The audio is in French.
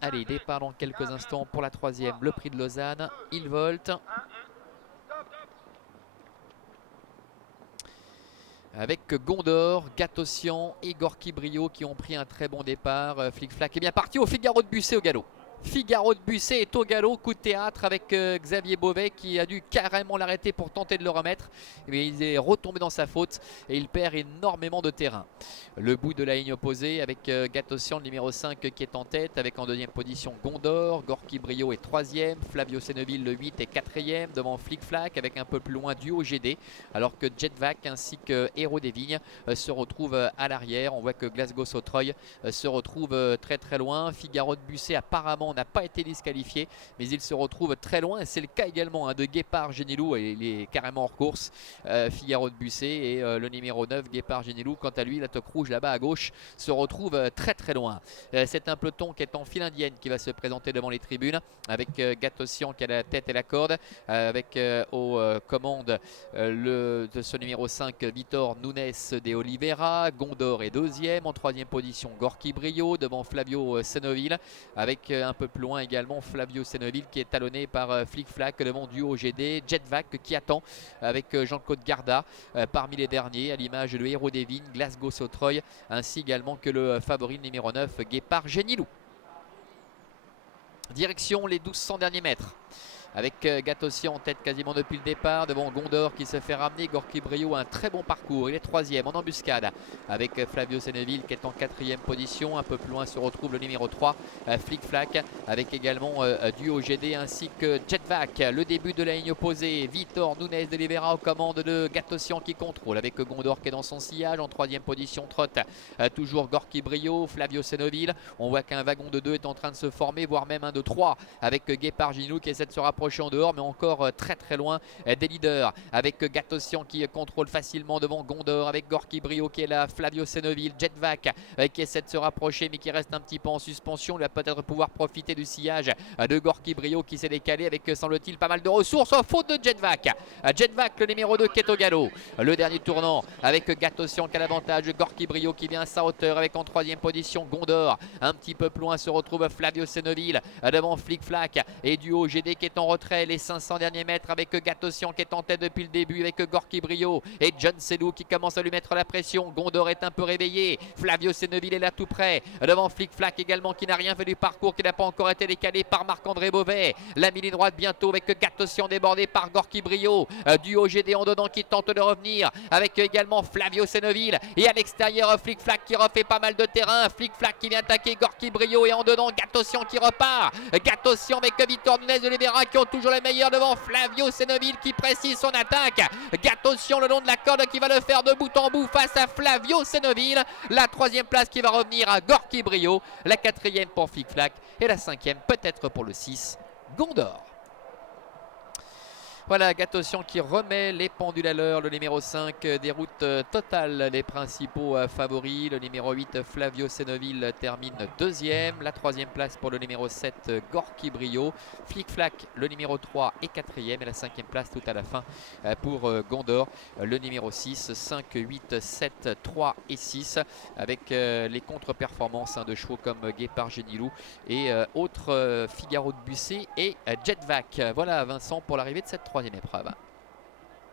Allez, départ dans quelques instants pour la troisième, le prix de Lausanne. Il volte. Avec Gondor, Gatossian et Gorky Brio qui ont pris un très bon départ. Flic Flac est bien parti au Figaro de Busset au galop. Figaro de Busset est au galop, coup de théâtre avec Xavier Beauvais qui a dû carrément l'arrêter pour tenter de le remettre. Mais il est retombé dans sa faute et il perd énormément de terrain. Le bout de la ligne opposée avec Gatossian, le numéro 5 qui est en tête, avec en deuxième position Gondor, Gorky Brio est troisième, Flavio Senneville le 8 est quatrième, devant Flic Flac avec un peu plus loin Duo GD, alors que Jetvac ainsi que Héros des Vignes se retrouvent à l'arrière. On voit que Glasgow Sautreuil se retrouve très très loin. Figaro de Busset apparemment n'a pas été disqualifié, mais il se retrouve très loin. C'est le cas également de Guépard Génilou, et il est carrément hors course. Figaro de Busset et le numéro 9 Guépard Génilou, quant à lui, la toque rouge là-bas à gauche se retrouve très très loin. C'est un peloton qui est en file indienne qui va se présenter devant les tribunes, avec Gatossian qui a la tête et la corde, avec aux commandes de ce numéro 5 Vitor Nunes de Oliveira. Gondor est deuxième, en troisième position Gorky Brio devant Flavio Senneville, avec un peu plus loin également Flavio Senneville qui est talonné par Flic Flac devant Duo GD. Jetvac qui attend avec Jean-Claude Garda parmi les derniers, à l'image de Héros des Vignes, Glasgow Sautreuil, ainsi également que le favori numéro 9 Guépard Génilou. Direction les 1200 derniers mètres, avec Gatossian en tête quasiment depuis le départ, devant Gondor qui se fait ramener. Gorky Brio a un très bon parcours, il est troisième en embuscade, avec Flavio Senneville qui est en quatrième position. Un peu plus loin se retrouve le numéro 3 Flic Flac, avec également Duo GD ainsi que Jetvac. Le début de la ligne opposée, Vitor Nunes de Oliveira aux commandes de Gatossian qui contrôle, avec Gondor qui est dans son sillage. En troisième position trotte toujours Gorky Brio, Flavio Senneville. On voit qu'un wagon de 2 est en train de se former, voire même un de 3, avec Guépard Génilou qui essaie de se rapprocher en dehors, mais encore très très loin des leaders, avec Gatossian qui contrôle facilement devant Gondor, avec Gorky Brio qui est là, Flavio Senneville, Jetvac qui essaie de se rapprocher mais qui reste un petit peu en suspension. Il va peut-être pouvoir profiter du sillage de Gorky Brio qui s'est décalé avec, semble-t-il, pas mal de ressources, faute de Jetvac. Jetvac, le numéro 2 qui est au galop. Le dernier tournant avec Gatossian qui a l'avantage, Gorky Brio qui vient à sa hauteur, avec en troisième position Gondor. Un petit peu plus loin se retrouve Flavio Senneville devant Flic Flac et Duo GD qui est en retrait. Les 500 derniers mètres avec Gatossian qui est en tête depuis le début, avec Gorky Brio et John Selou qui commence à lui mettre la pression. Gondor est un peu réveillé, Flavio Senneville est là tout près, devant Flic Flac également qui n'a rien fait du parcours, qui n'a pas encore été décalé par Marc-André Beauvais. La ligne droite bientôt avec Gatossian débordé par Gorky Brio, Duo GD en dedans qui tente de revenir, avec également Flavio Senneville, et à l'extérieur Flic Flac qui refait pas mal de terrain. Flic Flac qui vient attaquer Gorky Brio, et en dedans Gatossian qui repart. Gatossian avec Vitor Nunes de Oliveira qui ont toujours les meilleurs devant Flavio Senneville qui précise son attaque. Gatossian le long de la corde qui va le faire de bout en bout face à Flavio Senneville. La troisième place qui va revenir à Gorky Brio, la quatrième pour Flic Flac et la cinquième peut-être pour le 6 Gondor. Voilà, Gatossian qui remet les pendules à l'heure. Le numéro 5 déroute totale les principaux favoris. Le numéro 8 Flavio Senneville termine deuxième. La troisième place pour le numéro 7 Gorky Brio. Flic Flac le numéro 3 est quatrième, et la cinquième place tout à la fin pour Gondor. Le numéro 6, 5, 8, 7, 3 et 6, avec les contre-performances de chevaux comme Guépard Génilou et autres Figaro de Busset et Jetvac. Voilà Vincent pour l'arrivée de cette troisième épreuve.